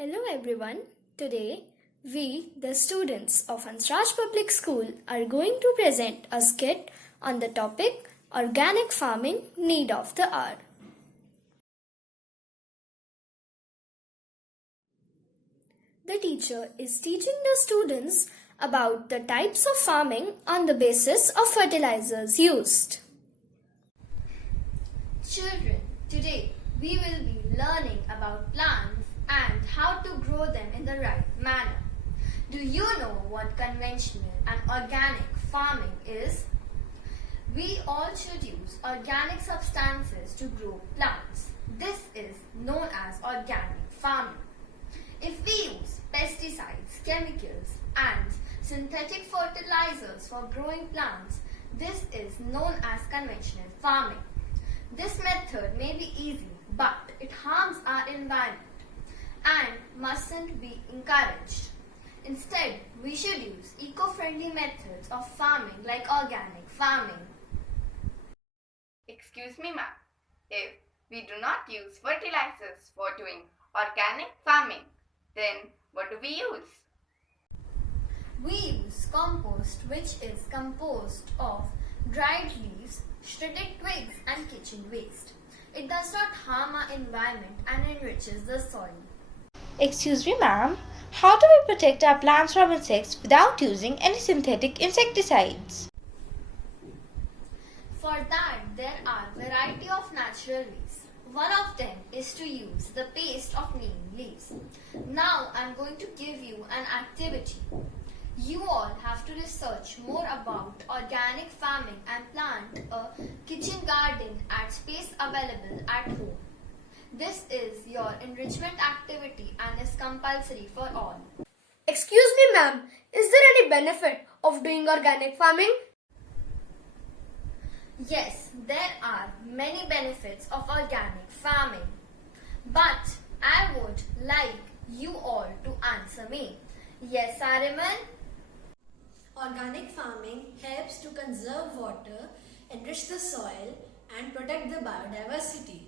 Hello everyone. Today, we, the students of Hansraj Public School, are going to present a skit on the topic Organic Farming Need of the Hour. The teacher is teaching the students about the types of farming on the basis of fertilizers used. Children, today we will be learning about plants and how to grow them in the right manner. Do you know what conventional and organic farming is? We all should use organic substances to grow plants. This is known as organic farming. If we use pesticides, chemicals, and synthetic fertilizers for growing plants, this is known as conventional farming. This method may be easy, but it harms our environment and mustn't be encouraged. Instead, we should use eco-friendly methods of farming like organic farming. Excuse me, ma'am. If we do not use fertilizers for doing organic farming, then what do we use? We use compost, which is composed of dried leaves, shredded twigs and kitchen waste. It does not harm our environment and enriches the soil. Excuse me, ma'am. How do we protect our plants from insects without using any synthetic insecticides? For that, there are variety of natural ways. One of them is to use the paste of neem leaves. Now I am going to give you an activity. You all have to research more about organic farming and plant a kitchen garden at space available at home. This is your enrichment activity and is compulsory for all. Excuse me, ma'am, is there any benefit of doing organic farming? Yes, there are many benefits of organic farming. But I would like you all to answer me. Yes, Ariman? Organic farming helps to conserve water, enrich the soil, and protect the biodiversity.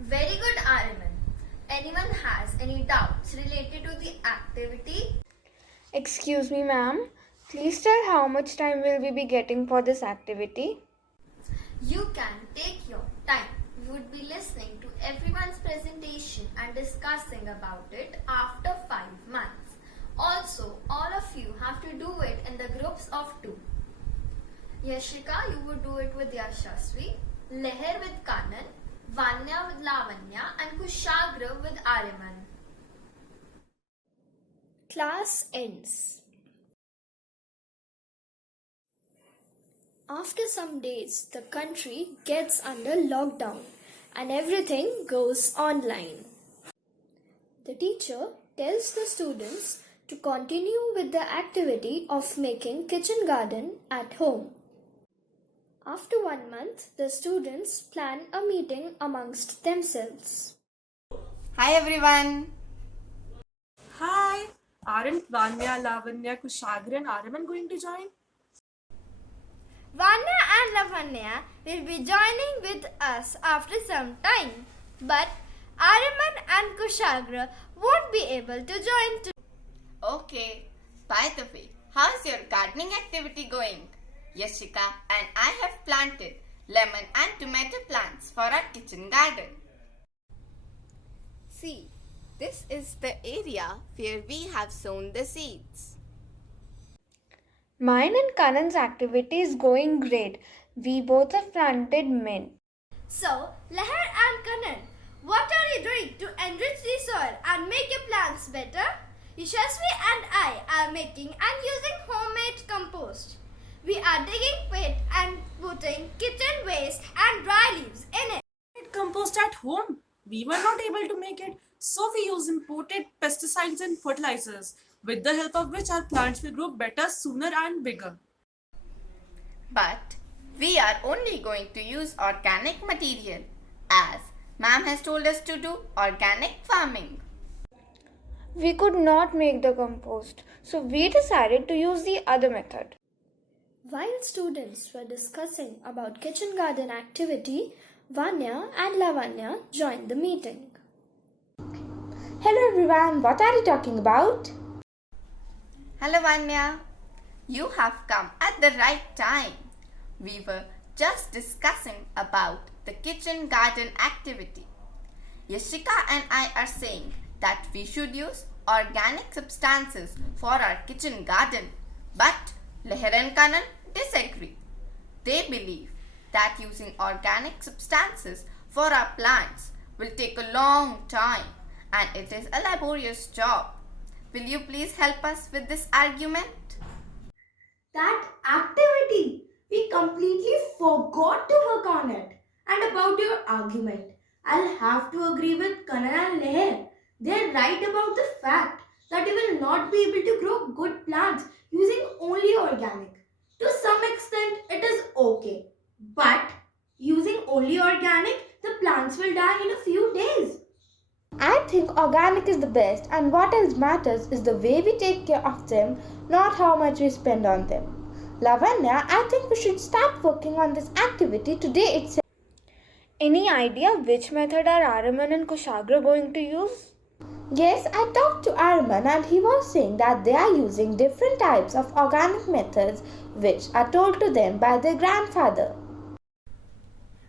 Very good, Ariman. Anyone has any doubts related to the activity? Excuse me, ma'am. Please tell how much time will we be getting for this activity? You can take your time. You would be listening to everyone's presentation and discussing about it after 5 months. Also, all of you have to do it in the groups of 2. Yashika, you would do it with Yashasvi, Leher with Kanan, Vanya with Lavanya, and Kushagra with Ariman. Class ends. After some days, the country gets under lockdown and everything goes online. The teacher tells the students to continue with the activity of making kitchen garden at home. After 1 month, the students plan a meeting amongst themselves. Hi everyone. Hi, aren't Vanya, Lavanya, Kushagra and Ariman going to join? Vanya and Lavanya will be joining with us after some time, but Ariman and Kushagra won't be able to join too. Okay. By the way, how's your gardening activity going? Yashika and I have planted lemon and tomato plants for our kitchen garden. See, this is the area where we have sown the seeds. Mine and Kanan's activity is going great. We both have planted mint. So, Leher and Kanan, what are you doing to enrich the soil and make your plants better? Yashasvi and I are making and using homemade compost. We are digging pit and putting kitchen waste and dry leaves in it. Made compost at home. We were not able to make it, so we use imported pesticides and fertilizers, with the help of which our plants will grow better, sooner and bigger. But we are only going to use organic material as ma'am has told us to do organic farming. We could not make the compost, so we decided to use the other method. While students were discussing about kitchen garden activity, Vanya and Lavanya joined the meeting. Hello everyone, what are you talking about? Hello Vanya, you have come at the right time. We were just discussing about the kitchen garden activity. Yashika and I are saying that we should use organic substances for our kitchen garden, but Leher and Kanan disagree. They believe that using organic substances for our plants will take a long time and it is a laborious job. Will you please help us with this argument? That activity! We completely forgot to work on it. And about your argument, I'll have to agree with Kanan and Leher. They're right about the fact that you will not be able to grow good plants using only organic. To some extent, it is okay. But using only organic, the plants will die in a few days. I think organic is the best, and what else matters is the way we take care of them, not how much we spend on them. Lavanya, I think we should start working on this activity today itself. Any idea which method are Araman and Kushagra going to use? Yes, I talked to Arman and he was saying that they are using different types of organic methods which are told to them by their grandfather.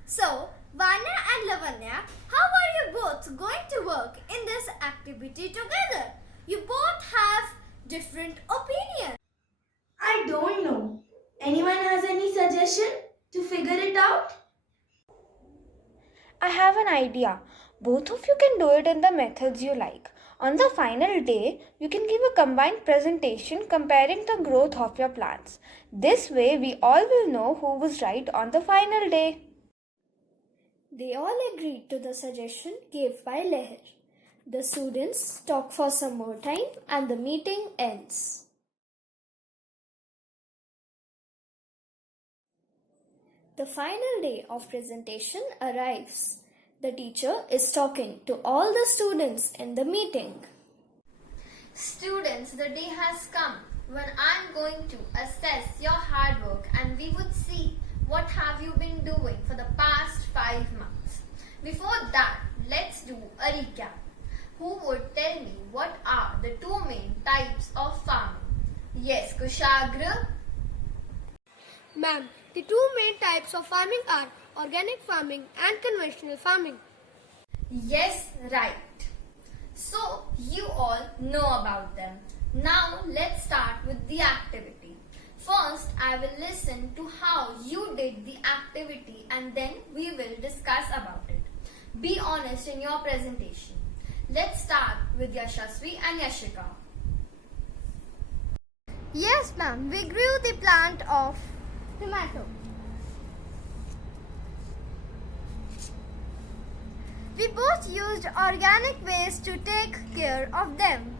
So, Vanya and Lavanya, how are you both going to work in this activity together? You both have different opinions. I don't know. Anyone has any suggestion to figure it out? I have an idea. Both of you can do it in the methods you like. On the final day, you can give a combined presentation comparing the growth of your plants. This way, we all will know who was right on the final day. They all agreed to the suggestion given by Leher. The students talk for some more time and the meeting ends. The final day of presentation arrives. The teacher is talking to all the students in the meeting. Students, the day has come when I'm going to assess your hard work and we would see what have you been doing for the past 5 months. Before that, let's do a recap. Who would tell me what are the 2 main types of farming? Yes, Kushagra. Ma'am, the 2 main types of farming are organic farming and conventional farming. Yes, right. So, you all know about them. Now, let's start with the activity. First, I will listen to how you did the activity and then we will discuss about it. Be honest in your presentation. Let's start with Yashasvi and Yashika. Yes, ma'am. We grew the plant of tomato. We both used organic ways to take care of them.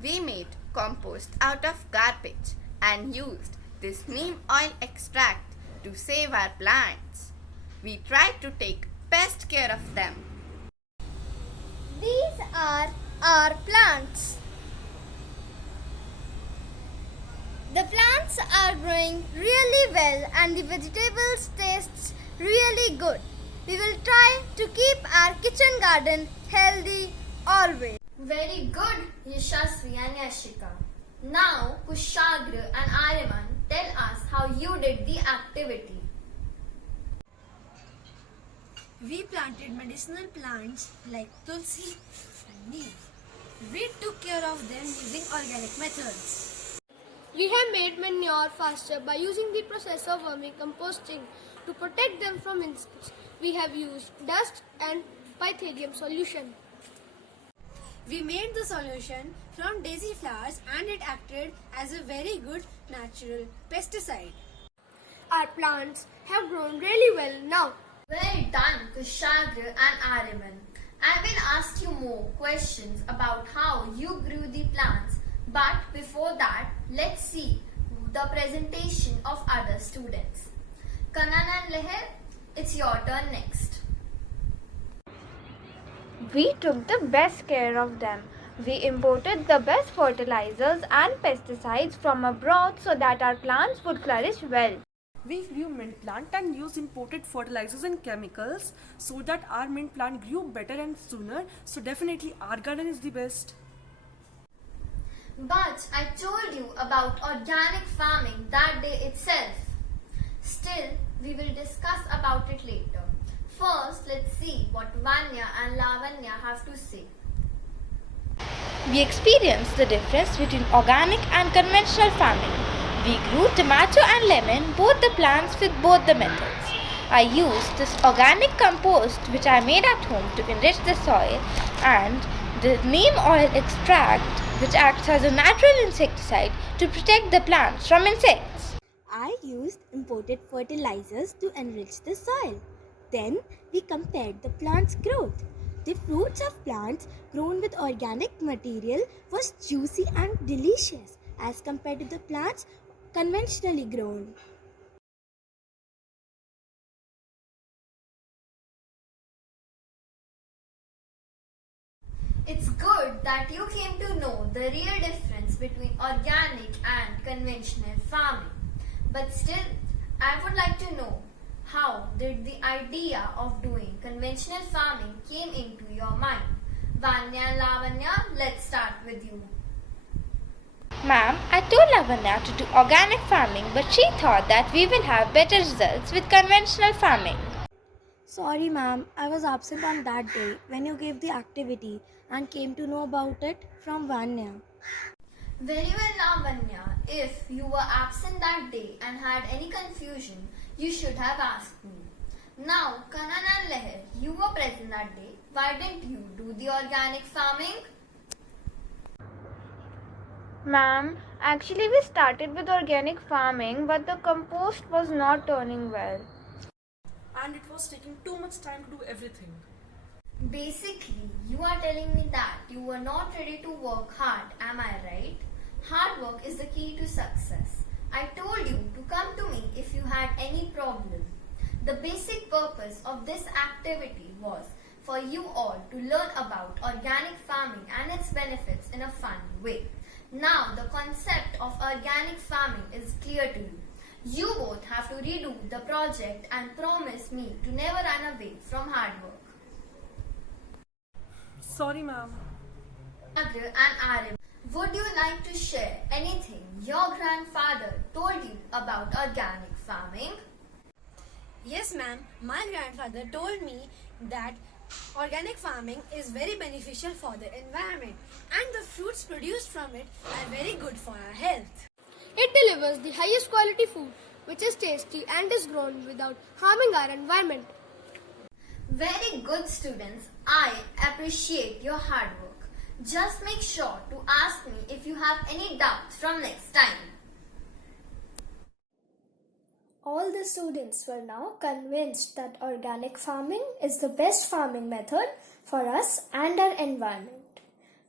We made compost out of garbage and used this neem oil extract to save our plants. We tried to take best care of them. These are our plants. The plants are growing really well and the vegetables taste really good. We will try to keep our kitchen garden healthy always. Very good, Yashasvi and Yashika. Now, Kushagra and Ariman, tell us how you did the activity. We planted medicinal plants like tulsi and neem. We took care of them using organic methods. We have made manure faster by using the process of vermicomposting to protect them from insects. We have used dust and pythidium solution. We made the solution from daisy flowers and it acted as a very good natural pesticide. Our plants have grown really well now. Well done, Kushagra and Ariman. I will ask you more questions about how you grew the plants, but before that, let's see the presentation of other students. Kanan and Leher, it's your turn next. We took the best care of them. We imported the best fertilizers and pesticides from abroad so that our plants would flourish well. We grew mint plant and used imported fertilizers and chemicals so that our mint plant grew better and sooner. So definitely our garden is the best. But I told you about organic farming that day itself. Still, we will discuss about it later. First, let's see what Vanya and Lavanya have to say. We experienced the difference between organic and conventional farming. We grew tomato and lemon, both the plants with both the methods. I used this organic compost which I made at home to enrich the soil, and the neem oil extract which acts as a natural insecticide to protect the plants from insects. I used imported fertilizers to enrich the soil. Then we compared the plant's growth. The fruits of plants grown with organic material was juicy and delicious as compared to the plants conventionally grown. It's good that you came to know the real difference between organic and conventional farming. But still, I would like to know, how did the idea of doing conventional farming came into your mind? Vanya and Lavanya, let's start with you. Ma'am, I told Lavanya to do organic farming, but she thought that we will have better results with conventional farming. Sorry ma'am, I was absent on that day when you gave the activity and came to know about it from Vanya. Very well, Lavanya. If you were absent that day and had any confusion, you should have asked me. Now, Kanan and Leher, you were present that day. Why didn't you do the organic farming? Ma'am, actually we started with organic farming, but the compost was not turning well. And it was taking too much time to do everything. Basically, you are telling me that you were not ready to work hard, am I right? Hard work is the key to success. I told you to come to me if you had any problem. The basic purpose of this activity was for you all to learn about organic farming and its benefits in a fun way. Now the concept of organic farming is clear to you. You both have to redo the project and promise me to never run away from hard work. Sorry, ma'am. Agra and Arif, would you like to share anything your grandfather told you about organic farming? Yes, ma'am. My grandfather told me that organic farming is very beneficial for the environment and the fruits produced from it are very good for our health. It delivers the highest quality food, which is tasty and is grown without harming our environment. Very good, students. I appreciate your hard work. Just make sure to ask me if you have any doubts from next time. All the students were now convinced that organic farming is the best farming method for us and our environment.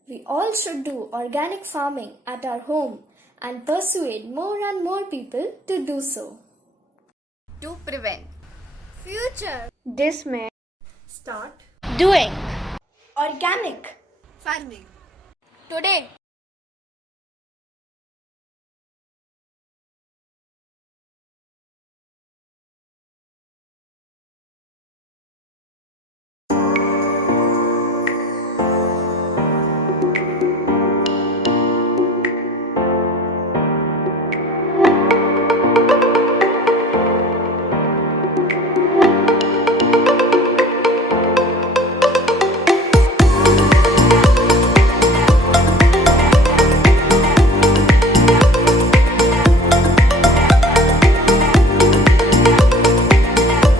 We all should do organic farming at our home and persuade more and more people to do so. To prevent Future Dismay. Start. Doing. Organic Farming. today.